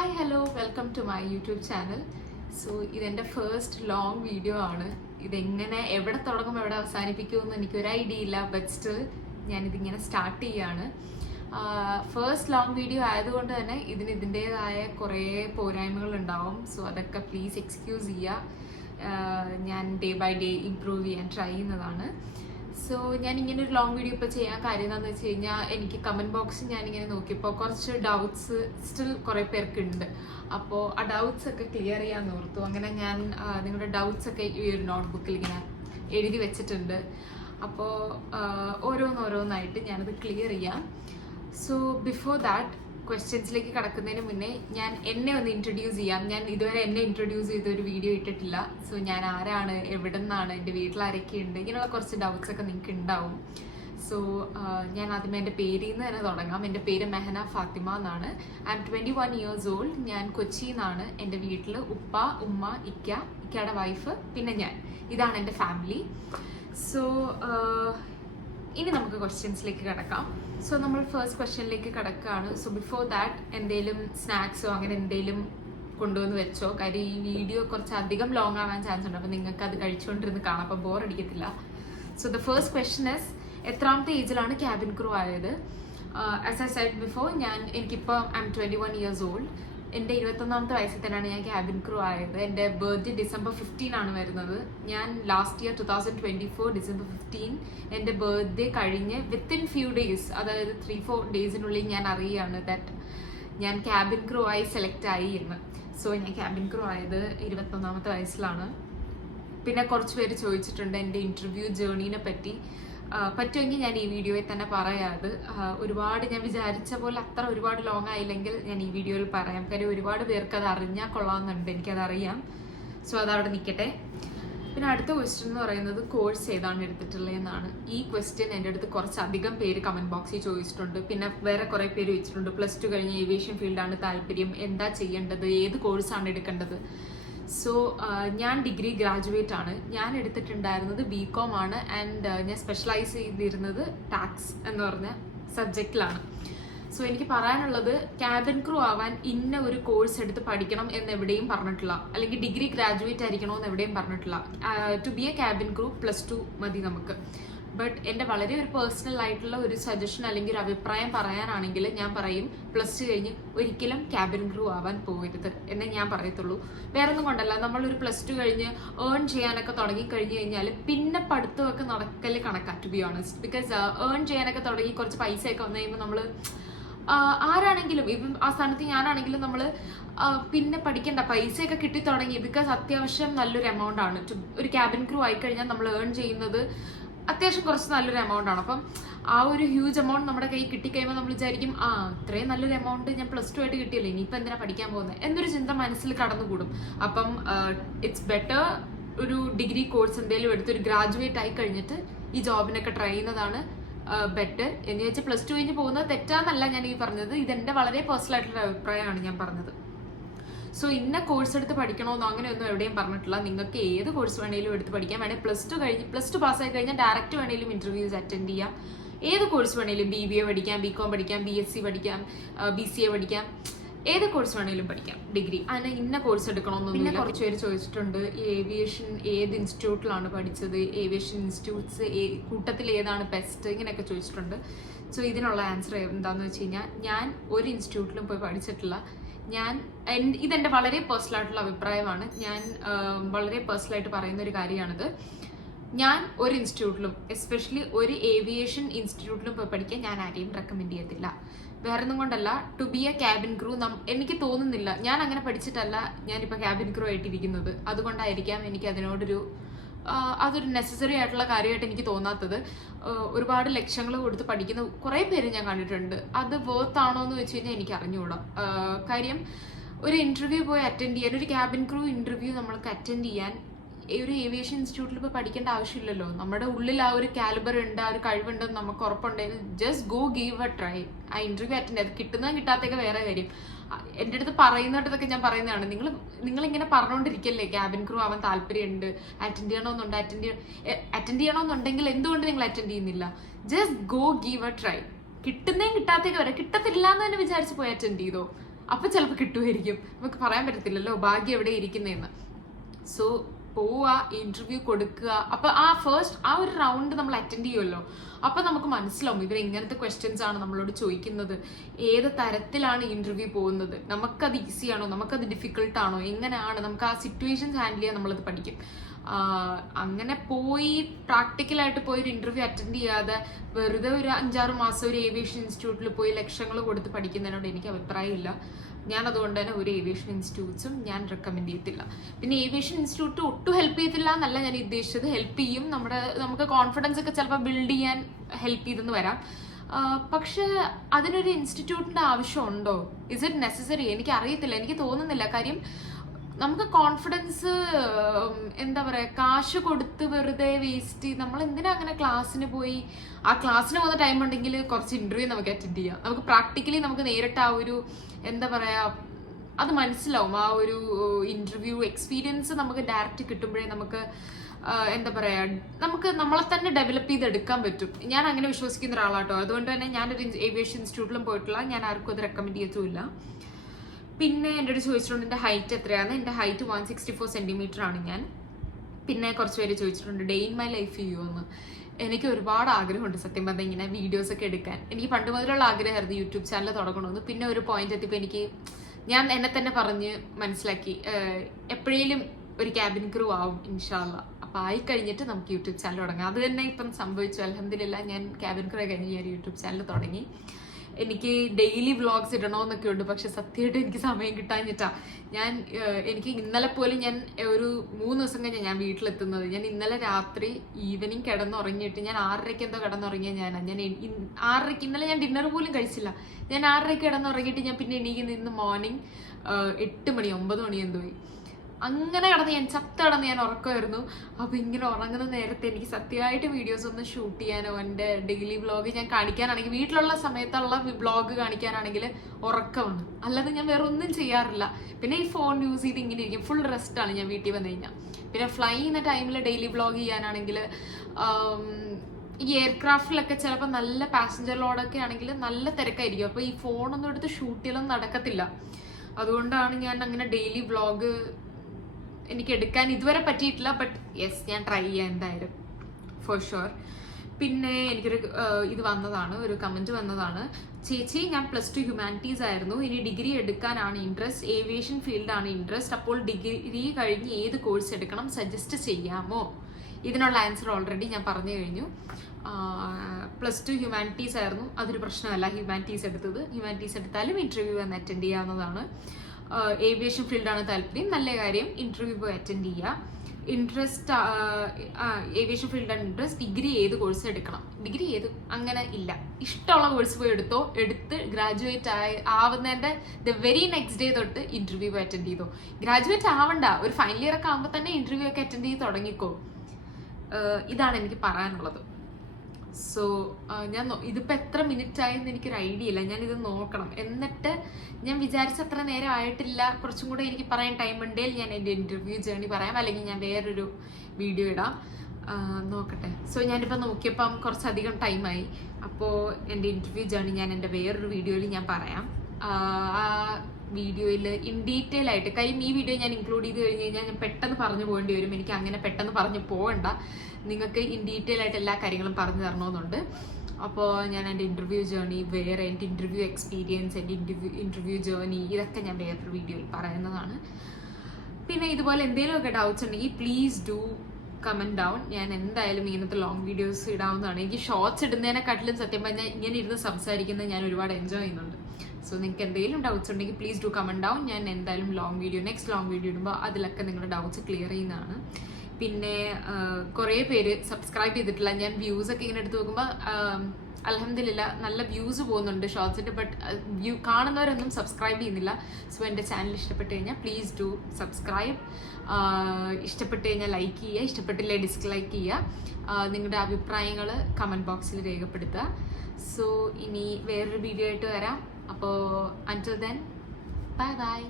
Hi hello welcome to my YouTube channel. So ഇതെൻ്റെ first long video ആണ്. ഇതെങ്ങനെ എവിടെ തുടങ്ങും എവിടെ അവസാനിപ്പിക്കുമെന്ന് എനിക്കൊരു ഐഡിയ ഇല്ല, ബട്ട് സ്റ്റിൽ ഞാനിതിങ്ങനെ സ്റ്റാർട്ട് ചെയ്യാണ്. ഫസ്റ്റ് ലോങ് വീഡിയോ ആയതുകൊണ്ട് തന്നെ ഇതിൻ്റെതായ കുറേ പോരായ്മകളുണ്ടാവും. സോ അതൊക്കെ പ്ലീസ് എക്സ്ക്യൂസ് ചെയ്യുക. ഞാൻ ഡേ ബൈ ഡേ ഇംപ്രൂവ് ചെയ്യാൻ ട്രൈ ചെയ്യുന്നതാണ്. സോ ഞാൻ ഇങ്ങനെ ഒരു ലോങ് വീഡിയോ ഇപ്പോൾ ചെയ്യാൻ കാര്യം എന്താണെന്ന് വെച്ച് കഴിഞ്ഞാൽ, എനിക്ക് കമൻറ്റ് ബോക്സിൽ ഞാനിങ്ങനെ നോക്കിയപ്പോൾ കുറച്ച് ഡൗട്ട്സ് സ്റ്റിൽ കുറേ പേർക്കുണ്ട്. അപ്പോൾ ആ ഡൗട്ട്സ് ഒക്കെ ക്ലിയർ ചെയ്യാൻ ഓർത്തു. അങ്ങനെ ഞാൻ നിങ്ങളുടെ ഡൗട്ട്സ് ഒക്കെ ഈ ഒരു നോട്ട്ബുക്കിൽ ഇങ്ങനെ എഴുതി വെച്ചിട്ടുണ്ട്. അപ്പോൾ ഓരോന്നായിട്ട് ഞാനത് ക്ലിയർ ചെയ്യാം. സോ ബിഫോർ ദാറ്റ്, ക്വസ്റ്റ്യൻസിലേക്ക് കടക്കുന്നതിന് മുന്നേ ഞാൻ എന്നെ ഒന്ന് ഇൻട്രൊഡ്യൂസ് ചെയ്യാം. ഞാൻ ഇതുവരെ എന്നെ ഇൻട്രൊഡ്യൂസ് ചെയ്തൊരു വീഡിയോ ഇട്ടിട്ടില്ല. സോ ഞാൻ ആരാണ്, എവിടെ നിന്നാണ്, എൻ്റെ വീട്ടിലാരൊക്കെയുണ്ട്, ഇങ്ങനെയുള്ള കുറച്ച് ഡൗട്ട്സ് ഒക്കെ നിങ്ങൾക്ക് ഉണ്ടാവും. സോ ഞാൻ ആദ്യമേ എൻ്റെ പേരിൽ നിന്ന് തന്നെ തുടങ്ങാം. എൻ്റെ പേര് മെഹന ഫാത്തിമ എന്നാണ്. I am 21 years old. ഞാൻ കൊച്ചിയിൽ നിന്നാണ്. എൻ്റെ വീട്ടിൽ ഉപ്പ, ഉമ്മ, ഇക്കയുടെ വൈഫ്, പിന്നെ ഞാൻ. ഇതാണ് എൻ്റെ ഫാമിലി. സോ ഇനി നമുക്ക് ക്വസ്റ്റ്യൻസിലേക്ക് കിടക്കാം. സോ നമ്മൾ ഫസ്റ്റ് ക്വസ്റ്റ്യനിലേക്ക് കിടക്കുകയാണ്. സോ ബിഫോർ ദാറ്റ് എന്തെങ്കിലും സ്നാക്സോ അങ്ങനെ എന്തെങ്കിലും കൊണ്ടുവന്ന് വെച്ചോ. കാര്യം ഈ വീഡിയോ കുറച്ച് അധികം ലോങ് ആവാൻ ചാൻസ് ഉണ്ട്. അപ്പോൾ നിങ്ങൾക്ക് അത് കഴിച്ചുകൊണ്ടിരുന്ന് കാണാം, അപ്പോൾ ബോർ അടിക്കത്തില്ല. So the first question is, എത്രാമത്തെ ഏജിലാണ് ക്യാബിൻ ക്രൂ ആയത്? ആസ് ഐ സെഡ് ബിഫോർ, എനിക്കിപ്പോൾ ഐ എം 21 years old. എൻ്റെ 21ാമത്തെ വയസ്സിൽ തന്നെയാണ് ഞാൻ ക്യാബിൻ ക്രൂ ആയത്. എൻ്റെ ബർത്ത്ഡേ December 15 ആണ് വരുന്നത്. ഞാൻ ലാസ്റ്റ് ഇയർ 2024 December 15 എൻ്റെ ബർത്ത്ഡേ കഴിഞ്ഞ് വിത്തിൻ ഫ്യൂ ഡേയ്സ്, അതായത് 3-4 ഡേയ്സിനുള്ളിൽ ഞാൻ അറിയുകയാണ് ദാറ്റ് ഞാൻ ക്യാബിൻ ക്രൂ ആയി സെലക്ട് ആയി എന്ന്. സോ ഞാൻ ക്യാബിൻ ക്രൂ ആയത് 21ാമത്തെ വയസ്സിലാണ്. പിന്നെ കുറച്ച് പേര് ചോദിച്ചിട്ടുണ്ട് എൻ്റെ ഇൻ്റർവ്യൂ ജേർണീനെ പറ്റി. പറ്റുമെങ്കിൽ ഞാൻ ഈ വീഡിയോയിൽ തന്നെ പറയാത്. ഒരുപാട് ഞാൻ വിചാരിച്ച പോലെ അത്ര ഒരുപാട് ലോങ് ആയില്ലെങ്കിൽ ഞാൻ ഈ വീഡിയോയിൽ പറയാം. കാര്യം ഒരുപാട് പേർക്ക് അത് അറിഞ്ഞാൽ കൊള്ളാമെന്നുണ്ട്, എനിക്കതറിയാം. സോ അതവിടെ നിൽക്കട്ടെ. പിന്നെ അടുത്ത ക്വസ്റ്റ്യൻ എന്ന് പറയുന്നത്, കോഴ്സ് ഏതാണ് എടുത്തിട്ടുള്ളതെന്നാണ്. ഈ ക്വസ്റ്റ്യൻ എൻ്റെ അടുത്ത് കുറച്ചധികം പേര് കമൻറ്റ് ബോക്സിൽ ചോദിച്ചിട്ടുണ്ട്. പിന്നെ വേറെ കുറേ പേര് ചോദിച്ചിട്ടുണ്ട്, +2 കഴിഞ്ഞ് ഏവിയേഷൻ ഫീൽഡാണ് താല്പര്യം, എന്താ ചെയ്യേണ്ടത്, ഏത് കോഴ്സാണ് എടുക്കേണ്ടത്. സോ ഞാൻ ഡിഗ്രി ഗ്രാജുവേറ്റ് ആണ്. ഞാൻ എടുത്തിട്ടുണ്ടായിരുന്നത് BCom ആണ്. ആൻഡ് ഞാൻ സ്പെഷ്യലൈസ് ചെയ്തിരുന്നത് ടാക്സ് എന്ന് പറഞ്ഞ സബ്ജക്റ്റിലാണ്. സോ എനിക്ക് പറയാനുള്ളത്, ക്യാബിൻ ക്രൂ ആവാൻ ഇന്ന ഒരു കോഴ്സ് എടുത്ത് പഠിക്കണം എന്ന് എവിടെയും പറഞ്ഞിട്ടില്ല, അല്ലെങ്കിൽ ഡിഗ്രി ഗ്രാജുവേറ്റ് ആയിരിക്കണമെന്ന് എവിടെയും പറഞ്ഞിട്ടില്ല. To be a cabin crew +2 മതി നമുക്ക്. ബട്ട് എൻ്റെ വളരെ ഒരു പേഴ്സണൽ ആയിട്ടുള്ള ഒരു സജഷൻ അല്ലെങ്കിൽ ഒരു അഭിപ്രായം പറയാനാണെങ്കിൽ ഞാൻ പറയും, +2 കഴിഞ്ഞ് ഒരിക്കലും ക്യാബിൻ ക്രൂ ആവാൻ പോകരുത് എന്നേ ഞാൻ പറയത്തുള്ളൂ. വേറെ ഒന്നും കൊണ്ടല്ല, നമ്മളൊരു +2 കഴിഞ്ഞ് ഏൺ ചെയ്യാനൊക്കെ തുടങ്ങി കഴിഞ്ഞ് കഴിഞ്ഞാൽ പിന്നെ പഠിത്തമൊക്കെ നടക്കല് കണക്കാ, to be honest. Because earn ചെയ്യാനൊക്കെ തുടങ്ങി കുറച്ച് പൈസയൊക്കെ വന്നു കഴിയുമ്പോൾ നമ്മൾ ആരാണെങ്കിലും, ഇപ്പം ആ സ്ഥാനത്ത് ഞാനാണെങ്കിലും, നമ്മൾ പിന്നെ പഠിക്കേണ്ട പൈസയൊക്കെ കിട്ടി തുടങ്ങി. ബിക്കോസ് അത്യാവശ്യം നല്ലൊരു എമൗണ്ട് ആണ്. ഒരു ക്യാബിൻ ക്രൂ ആയിക്കഴിഞ്ഞാൽ നമ്മൾ ഏൺ ചെയ്യുന്നത് അത്യാവശ്യം കുറച്ച് നല്ലൊരു എമൗണ്ട് ആണ്. അപ്പം ആ ഒരു ഹ്യൂജ് എമൗണ്ട് നമ്മുടെ കയ്യിൽ കിട്ടിക്കഴിയുമ്പോൾ നമ്മൾ വിചാരിക്കും, ഇത്രയും നല്ലൊരു എമൗണ്ട് ഞാൻ +2 ആയിട്ട് കിട്ടിയല്ലോ, ഇനിയിപ്പോൾ എന്തിനാ പഠിക്കാൻ പോകുന്നത് എന്നൊരു ചിന്ത മനസ്സിൽ കടന്നുകൂടും. അപ്പം ഇറ്റ്സ് ബെറ്റർ ഒരു ഡിഗ്രി കോഴ്സ് എന്തെങ്കിലും എടുത്ത് ഒരു ഗ്രാജുവേറ്റ് ആയി കഴിഞ്ഞിട്ട് ഈ ജോബിനൊക്കെ ട്രൈ ചെയ്യുന്നതാണ് ബെറ്റർ. എന്ന് വെച്ചാൽ +2 കഴിഞ്ഞ് പോകുന്നത് തെറ്റാന്നല്ല ഞാൻ ഈ പറഞ്ഞത്. ഇതെൻ്റെ വളരെ പേഴ്സണൽ ആയിട്ടുള്ള അഭിപ്രായമാണ് ഞാൻ പറഞ്ഞത്. സോ ഇന്ന കോഴ്സ് എടുത്ത് പഠിക്കണമെന്നോ അങ്ങനെയൊന്നും എവിടെയും പറഞ്ഞിട്ടില്ല. നിങ്ങൾക്ക് ഏത് കോഴ്സ് വേണമെങ്കിലും എടുത്ത് പഠിക്കാം. വേണമെങ്കിൽ +2 പാസ്സായി കഴിഞ്ഞാൽ ഡയറക്റ്റ് വേണമെങ്കിലും ഇൻ്റർവ്യൂസ് അറ്റൻഡ് ചെയ്യാം. ഏത് കോഴ്സ് വേണമെങ്കിലും, BBA പഠിക്കാം, BCom പഠിക്കാം, BSc പഠിക്കാം, BCA പഠിക്കാം, ഏത് കോഴ്സ് വേണമെങ്കിലും പഠിക്കാം. ഡിഗ്രി അതിന് ഇന്ന കോഴ്സ് എടുക്കണമെന്നൊന്നും. പിന്നെ കുറച്ച് പേര് ചോദിച്ചിട്ടുണ്ട്, ഏവിയേഷൻ ഏത് ഇൻസ്റ്റിറ്റ്യൂട്ടിലാണ് പഠിച്ചത്, ഏവിയേഷൻ ഇൻസ്റ്റിറ്റ്യൂട്ട്സ് കൂട്ടത്തിൽ ഏതാണ് ബെസ്റ്റ്, ഇങ്ങനെയൊക്കെ ചോദിച്ചിട്ടുണ്ട്. സോ ഇതിനുള്ള ആൻസർ എന്താണെന്ന് വെച്ച് കഴിഞ്ഞാൽ, ഞാൻ ഒരു ഇൻസ്റ്റിറ്റ്യൂട്ടിലും പോയി പഠിച്ചിട്ടില്ല. ഇതെൻ്റെ വളരെ പേഴ്സണൽ ആയിട്ടുള്ള അഭിപ്രായമാണ്. ഞാൻ വളരെ പേഴ്സണലായിട്ട് പറയുന്ന ഒരു കാര്യമാണിത്. ഞാൻ ഒരു ഇൻസ്റ്റിറ്റ്യൂട്ടിലും, എസ്പെഷ്യലി ഒരു ഏവിയേഷൻ ഇൻസ്റ്റിറ്റ്യൂട്ടിലും പോയി പഠിക്കാൻ ഞാൻ ആരെയും റെക്കമെൻഡ് ചെയ്യത്തില്ല. വേറെ ഒന്നും കൊണ്ടല്ല, to be a cabin crew എനിക്ക് തോന്നുന്നില്ല, ഞാൻ അങ്ങനെ പഠിച്ചിട്ടല്ല ഞാനിപ്പോൾ ക്യാബിൻ ക്രൂ ആയിട്ടിരിക്കുന്നത്. അതുകൊണ്ടായിരിക്കാം എനിക്ക് അതൊരു നെസസറി ആയിട്ടുള്ള കാര്യമായിട്ട് എനിക്ക് തോന്നാത്തത്. ഒരുപാട് ലക്ഷങ്ങൾ കൊടുത്ത് പഠിക്കുന്ന കുറേ പേര് ഞാൻ കണ്ടിട്ടുണ്ട്. അത് വർത്ത് ആണോ എന്ന് വെച്ച് കഴിഞ്ഞാൽ എനിക്ക് അറിഞ്ഞുകൂടാ. കാര്യം ഒരു ഇൻ്റർവ്യൂ പോയി അറ്റൻഡ് ചെയ്യാൻ, ഒരു ക്യാബിൻ ക്രൂ ഇൻ്റർവ്യൂ നമ്മൾക്ക് അറ്റൻഡ് ചെയ്യാൻ ഒരു ഏവിയേഷൻ ഇൻസ്റ്റിറ്റ്യൂട്ടിൽ പോയി പഠിക്കേണ്ട ആവശ്യമില്ലല്ലോ. നമ്മുടെ ഉള്ളിൽ ആ ഒരു കാലിബർ ഉണ്ട്, ആ ഒരു കഴിവുണ്ടെന്ന് നമുക്ക് ഉറപ്പുണ്ടെങ്കിൽ just go give a try. ആ ഇൻ്റർവ്യൂ അറ്റൻഡ് ചെയ്ത് കിട്ടുന്നതും കിട്ടാത്തൊക്കെ വേറെ കാര്യം. എൻ്റെ അടുത്ത് പറയുന്നിടത്തൊക്കെ ഞാൻ പറയുന്നതാണ്, നിങ്ങളിങ്ങനെ പറഞ്ഞുകൊണ്ടിരിക്കല്ലേ ക്യാബിൻ ക്രൂ ആവാൻ താല്പര്യമുണ്ട്, അറ്റൻഡ് ചെയ്യണമെന്നുണ്ടെങ്കിൽ എന്തുകൊണ്ട് നിങ്ങൾ അറ്റൻഡ് ചെയ്യുന്നില്ല? Just go give a try. കിട്ടുന്നതും കിട്ടാത്തൊക്കെ വരെ, കിട്ടത്തില്ല എന്ന് തന്നെ വിചാരിച്ച് പോയി അറ്റൻഡ് ചെയ്തോ. അപ്പം ചിലപ്പോൾ കിട്ടുമായിരിക്കും, നമുക്ക് പറയാൻ പറ്റത്തില്ലല്ലോ ഭാഗ്യം എവിടെ ഇരിക്കുന്നതെന്ന്. സോ പോവുക, ഇന്റർവ്യൂ കൊടുക്കുക. അപ്പം ആ ഒരു റൗണ്ട് നമ്മൾ അറ്റൻഡ് ചെയ്യുമല്ലോ, അപ്പം നമുക്ക് മനസ്സിലാവും ഇവർ എങ്ങനത്തെ ക്വസ്റ്റ്യൻസ് ആണ് നമ്മളോട് ചോദിക്കുന്നത്, ഏത് തരത്തിലാണ് ഇന്റർവ്യൂ പോകുന്നത്, നമുക്കത് ഈസിയാണോ, നമുക്കത് ഡിഫിക്കൽട്ടാണോ, എങ്ങനെയാണ് നമുക്ക് ആ സിറ്റുവേഷൻസ് ഹാൻഡിൽ ചെയ്യാൻ നമ്മളത് പഠിക്കും. അങ്ങനെ പോയി പ്രാക്ടിക്കലായിട്ട് പോയി ഒരു ഇന്റർവ്യൂ അറ്റൻഡ് ചെയ്യാതെ വെറുതെ ഒരു 5-6 മാസം ഒരു ഏവിയേഷൻ ഇൻസ്റ്റിറ്റ്യൂട്ടിൽ പോയി ലക്ഷങ്ങൾ കൊടുത്ത് പഠിക്കുന്നതിനോട് എനിക്ക് അഭിപ്രായമില്ല. ഞാൻ അതുകൊണ്ട് തന്നെ ഒരു ഏവിയേഷൻ ഇൻസ്റ്റിറ്റ്യൂട്ട്സും ഞാൻ റെക്കമെൻഡ് ചെയ്യത്തില്ല. പിന്നെ ഏവിയേഷൻ ഇൻസ്റ്റിറ്റ്യൂട്ട് ഒട്ടും ഹെൽപ്പ് ചെയ്യത്തില്ല എന്നല്ല ഞാൻ ഉദ്ദേശിച്ചത്, ഹെൽപ്പ് ചെയ്യും, നമുക്ക് കോൺഫിഡൻസ് ഒക്കെ ചിലപ്പോൾ ബിൽഡ് ചെയ്യാൻ ഹെൽപ്പ് ചെയ്തെന്ന് വരാം. പക്ഷെ അതിനൊരു ഇൻസ്റ്റിറ്റ്യൂട്ടിന്റെ ആവശ്യമുണ്ടോ, ഇസ് ഇറ്റ് നെസസറി? എനിക്ക് അറിയത്തില്ല, എനിക്ക് തോന്നുന്നില്ല. കാര്യം നമുക്ക് കോൺഫിഡൻസ് എന്താ പറയാ, കാശ് കൊടുത്ത് വെറുതെ വേസ്റ്റ്. നമ്മൾ എന്തിനാ അങ്ങനെ ക്ലാസ്സിന് പോയി, ആ ക്ലാസ്സിന് പോകുന്ന ടൈം ഉണ്ടെങ്കിൽ കുറച്ച് ഇന്റർവ്യൂ നമുക്ക് അറ്റൻഡ് ചെയ്യാം, നമുക്ക് പ്രാക്ടിക്കലി നമുക്ക് നേരിട്ട് ആ ഒരു എന്താ പറയാ അത് മനസ്സിലാവും. ആ ഒരു ഇന്റർവ്യൂ എക്സ്പീരിയൻസ് നമുക്ക് ഡയറക്റ്റ് കിട്ടുമ്പോഴേ നമുക്ക് എന്താ പറയാ നമുക്ക് നമ്മളെ തന്നെ ഡെവലപ്പ് ചെയ്തെടുക്കാൻ പറ്റും. ഞാൻ അങ്ങനെ വിശ്വസിക്കുന്ന ഒരാളാട്ടോ. അതുകൊണ്ട് തന്നെ ഞാനൊരു ഏവിയേഷൻ ഇൻസ്റ്റിറ്റ്യൂട്ടിലും പോയിട്ടില്ല, ഞാൻ ആർക്കും അത് റെക്കമെൻഡ് ചെയ്യത്തുമില്ല. പിന്നെ എൻ്റെ അടുത്ത് ചോദിച്ചിട്ടുണ്ട് എൻ്റെ ഹൈറ്റ് എത്രയാണ്. എൻ്റെ ഹൈറ്റ് 164 സെൻറ്റിമീറ്റർ ആണ് ഞാൻ. പിന്നെ കുറച്ച് പേര് ചോദിച്ചിട്ടുണ്ട് ഡേ ഇൻ മൈ ലൈഫ് ചെയ്യുമോ. എനിക്ക് ഒരുപാട് ആഗ്രഹമുണ്ട് സത്യം പറഞ്ഞാൽ ഇങ്ങനെ വീഡിയോസ് ഒക്കെ എടുക്കാൻ. എനിക്ക് പണ്ട് മുതലുള്ള ആഗ്രഹമായിരുന്നു യൂട്യൂബ് ചാനൽ തുടങ്ങണമെന്ന്. പിന്നെ ഒരു പോയിന്റ് എത്തിയപ്പോൾ ഞാൻ എന്നെ തന്നെ പറഞ്ഞ് മനസ്സിലാക്കി എപ്പോഴേലും ഒരു ക്യാബിൻ ക്രൂ ആവും ഇൻഷാല്ലാ. അപ്പോൾ ആയി കഴിഞ്ഞിട്ട് നമുക്ക് യൂട്യൂബ് ചാനൽ തുടങ്ങാം. അത് തന്നെ ഇപ്പം സംഭവിച്ചു. അൽഹംദുലില്ലാ ഞാൻ ക്യാബിൻ ക്രൂ കഴിഞ്ഞ് ഞാൻ യൂട്യൂബ് ചാനൽ തുടങ്ങി. എനിക്ക് ഡെയിലി വ്ളോഗ്സ് ഇടണമെന്നൊക്കെ ഉണ്ട്, പക്ഷെ സത്യമായിട്ട് എനിക്ക് സമയം കിട്ടാഞ്ഞിട്ടാ. എനിക്ക് ഇന്നലെ പോലും ഞാൻ ഒരു 3 ദിവസം കഴിഞ്ഞാൽ ഞാൻ വീട്ടിലെത്തുന്നത്. ഞാൻ ഇന്നലെ രാത്രി ഈവനിങ് കിടന്നുറങ്ങിയിട്ട് ഞാൻ 6:30 എന്തോ കിടന്നുറങ്ങിയ ഞാൻ 6:30 ഇന്നലെ ഞാൻ ഡിന്നർ പോലും കഴിച്ചില്ല. ഞാൻ 6:30 കിടന്നുറങ്ങിയിട്ട് ഞാൻ പിന്നെ എണീക്കുന്ന ഇന്ന് മോർണിംഗ് 8 മണി 9 മണി എന്തോ അങ്ങനെ കിടന്ന് ഞാൻ ഉറക്കമായിരുന്നു. അപ്പൊ ഇങ്ങനെ ഉറങ്ങുന്ന നേരത്തെ എനിക്ക് സത്യമായിട്ട് വീഡിയോസ് ഒന്ന് ഷൂട്ട് ചെയ്യാനോ എൻ്റെ ഡെയിലി വ്ളോഗ് ഞാൻ കാണിക്കാനാണെങ്കിൽ, വീട്ടിലുള്ള സമയത്തുള്ള വ്ളോഗ് കാണിക്കാനാണെങ്കിൽ ഉറക്കമാണ്, അല്ലാതെ ഞാൻ വേറെ ഒന്നും ചെയ്യാറില്ല. പിന്നെ ഈ ഫോൺ യൂസ് ചെയ്ത് ഇങ്ങനെ ഇരിക്കും, ഫുൾ റെസ്റ്റ് ആണ് ഞാൻ വീട്ടിൽ വന്നു കഴിഞ്ഞാൽ. പിന്നെ ഫ്ലൈ ചെയ്യുന്ന ടൈമിൽ ഡെയിലി വ്ളോഗ് ചെയ്യാനാണെങ്കിൽ ഈ എയർക്രാഫ്റ്റിലൊക്കെ ചിലപ്പോൾ നല്ല പാസഞ്ചർ ലോഡൊക്കെ ആണെങ്കിൽ നല്ല തിരക്കായിരിക്കും. അപ്പോൾ ഈ ഫോണൊന്നും എടുത്ത് ഷൂട്ട് ചെയ്യലൊന്നും നടക്കത്തില്ല. അതുകൊണ്ടാണ് ഞാൻ അങ്ങനെ ഡെയിലി വ്ളോഗ് എനിക്ക് എടുക്കാൻ ഇതുവരെ പറ്റിയിട്ടില്ല. ബട്ട് യെസ്, ഞാൻ ട്രൈ ചെയ്യാം എന്തായാലും ഫോർ ഷുവർ. പിന്നെ എനിക്കൊരു ഒരു കമൻറ്റ് വന്നതാണ്, ചേച്ചി ഞാൻ +2 ഹ്യൂമാനിറ്റീസ് ആയിരുന്നു, ഇനി ഡിഗ്രി എടുക്കാനാണ് ഇൻട്രസ്റ്റ്, ഏവിയേഷൻ ഫീൽഡാണ് ഇൻട്രസ്റ്റ്, അപ്പോൾ ഡിഗ്രി കഴിഞ്ഞ് ഏത് കോഴ്സ് എടുക്കണം സജസ്റ്റ് ചെയ്യാമോ? ഇതിനുള്ള ആൻസർ ഓൾറെഡി ഞാൻ പറഞ്ഞു കഴിഞ്ഞു. +2 ഹ്യൂമാനിറ്റീസ് ആയിരുന്നു, അതൊരു പ്രശ്നമല്ല. ഹ്യൂമാനിറ്റീസ് എടുത്താലും ഇന്റർവ്യൂ വന്ന് അറ്റൻഡ് ചെയ്യാവുന്നതാണ്. ഏവിയേഷൻ ഫീൽഡാണ് താല്പര്യം, നല്ല കാര്യം, ഇന്റർവ്യൂ പോയി അറ്റൻഡ് ചെയ്യുക. ഇൻട്രസ്റ്റ് ഏവിയേഷൻ ഫീൽഡാണ് ഇൻട്രസ്റ്റ്, ഡിഗ്രി ഏത് കോഴ്സ് എടുക്കണം, ഡിഗ്രി ഏത് അങ്ങനെ ഇല്ല, ഇഷ്ടമുള്ള കോഴ്സ് പോയി എടുത്ത് ഗ്രാജുവേറ്റ് ആവുന്നതിൻ്റെ വെരി നെക്സ്റ്റ് ഡേ തൊട്ട് ഇന്റർവ്യൂ പോയി അറ്റൻഡ് ചെയ്തോ. ഗ്രാജുവേറ്റ് ആവണ്ട, ഒരു ഫൈനൽ ഇയർ ഒക്കെ ആകുമ്പോൾ തന്നെ ഇന്റർവ്യൂ ഒക്കെ അറ്റൻഡ് ചെയ്ത് തുടങ്ങിക്കോ. ഇതാണ് എനിക്ക് പറയാനുള്ളത്. സോ ഇതിപ്പോൾ എത്ര മിനിറ്റ് ആയെന്ന് എനിക്കൊരു ഐഡിയ ഇല്ല, ഞാനിത് നോക്കണം. എന്നിട്ട് ഞാൻ വിചാരിച്ച അത്ര നേരം ആയിട്ടില്ല, കുറച്ചും കൂടെ എനിക്ക് പറയാൻ ടൈം ഉണ്ടെങ്കിൽ ഞാൻ എൻ്റെ ഇന്റർവ്യൂ ജേർണി പറയാം, അല്ലെങ്കിൽ ഞാൻ വേറൊരു വീഡിയോ ഇടാം, നോക്കട്ടെ. സോ ഞാനിപ്പോൾ നോക്കിയപ്പം കുറച്ചധികം ടൈമായി. അപ്പോൾ എൻ്റെ ഇന്റർവ്യൂ ജേർണി ഞാൻ എൻ്റെ വേറൊരു വീഡിയോയിൽ ഞാൻ പറയാം. ആ വീഡിയോയിൽ ഇൻ ഡീറ്റെയിൽ ആയിട്ട്, കാര്യം ഈ വീഡിയോ ഞാൻ ഇൻക്ലൂഡ് ചെയ്ത് കഴിഞ്ഞ് കഴിഞ്ഞാൽ ഞാൻ പെട്ടെന്ന് പറഞ്ഞു പോകേണ്ടി വരും. എനിക്ക് അങ്ങനെ പെട്ടെന്ന് പറഞ്ഞു പോകണ്ട, നിങ്ങൾക്ക് ഇൻ ഡീറ്റെയിൽ ആയിട്ട് എല്ലാ കാര്യങ്ങളും പറഞ്ഞു തരണമെന്നുണ്ട്. അപ്പോൾ ഞാൻ എൻ്റെ ഇന്റർവ്യൂ ജേർണി, വേറെ എൻ്റെ ഇന്റർവ്യൂ എക്സ്പീരിയൻസ്, എൻ്റെ ഇന്റർവ്യൂ ജേർണി, ഇതൊക്കെ ഞാൻ വേറൊരു വീഡിയോയിൽ പറയുന്നതാണ്. പിന്നെ ഇതുപോലെ എന്തെങ്കിലുമൊക്കെ ഡൗട്ട്സ് ഉണ്ടെങ്കിൽ പ്ലീസ് ഡു കമൻറ്റ് ഡൗൺ. ഞാൻ എന്തായാലും ഇങ്ങനത്തെ ലോങ് വീഡിയോസ് ഇടാവുന്നതാണ്. എനിക്ക് ഷോർട്സ് ഇടുന്നതിനെക്കാട്ടിലും സത്യം പറഞ്ഞാൽ ഇങ്ങനെ ഇരുന്ന് സംസാരിക്കുന്നത് ഞാൻ ഒരുപാട് എൻജോയ് ചെയ്യുന്നുണ്ട്. സോ നിങ്ങൾക്ക് എന്തെങ്കിലും ഡൗട്ട്സ് ഉണ്ടെങ്കിൽ പ്ലീസ് ഡു കമൻറ്റ് ഡൗൺ. ഞാൻ എന്തായാലും നെക്സ്റ്റ് ലോങ് വീഡിയോ ഇടുമ്പോൾ അതിലൊക്കെ നിങ്ങളുടെ ഡൗട്ട്സ് ക്ലിയർ ചെയ്യുന്നതാണ്. പിന്നെ കുറേ പേര് സബ്സ്ക്രൈബ് ചെയ്തിട്ടില്ല. ഞാൻ വ്യൂസ് ഒക്കെ ഇങ്ങനെ എടുത്ത് നോക്കുമ്പോൾ അൽഹംദുലില്ലാ നല്ല വ്യൂസ് പോകുന്നുണ്ട് ഷോർട്സിൻ്റെ, ബട്ട് കാണുന്നവരൊന്നും സബ്സ്ക്രൈബ് ചെയ്യുന്നില്ല. സോ എൻ്റെ ചാനൽ ഇഷ്ടപ്പെട്ട് കഴിഞ്ഞാൽ പ്ലീസ് ഡു സബ്സ്ക്രൈബ്. ഇഷ്ടപ്പെട്ട് കഴിഞ്ഞാൽ ലൈക്ക് ചെയ്യുക, ഇഷ്ടപ്പെട്ടില്ലേ ഡിസ്ലൈക്ക് ചെയ്യുക. നിങ്ങളുടെ അഭിപ്രായങ്ങൾ കമൻറ്റ് ബോക്സിൽ രേഖപ്പെടുത്തുക. സോ ഇനി വേറൊരു വീഡിയോ ആയിട്ട് വരാം. അപ്പോൾ until then, bye bye.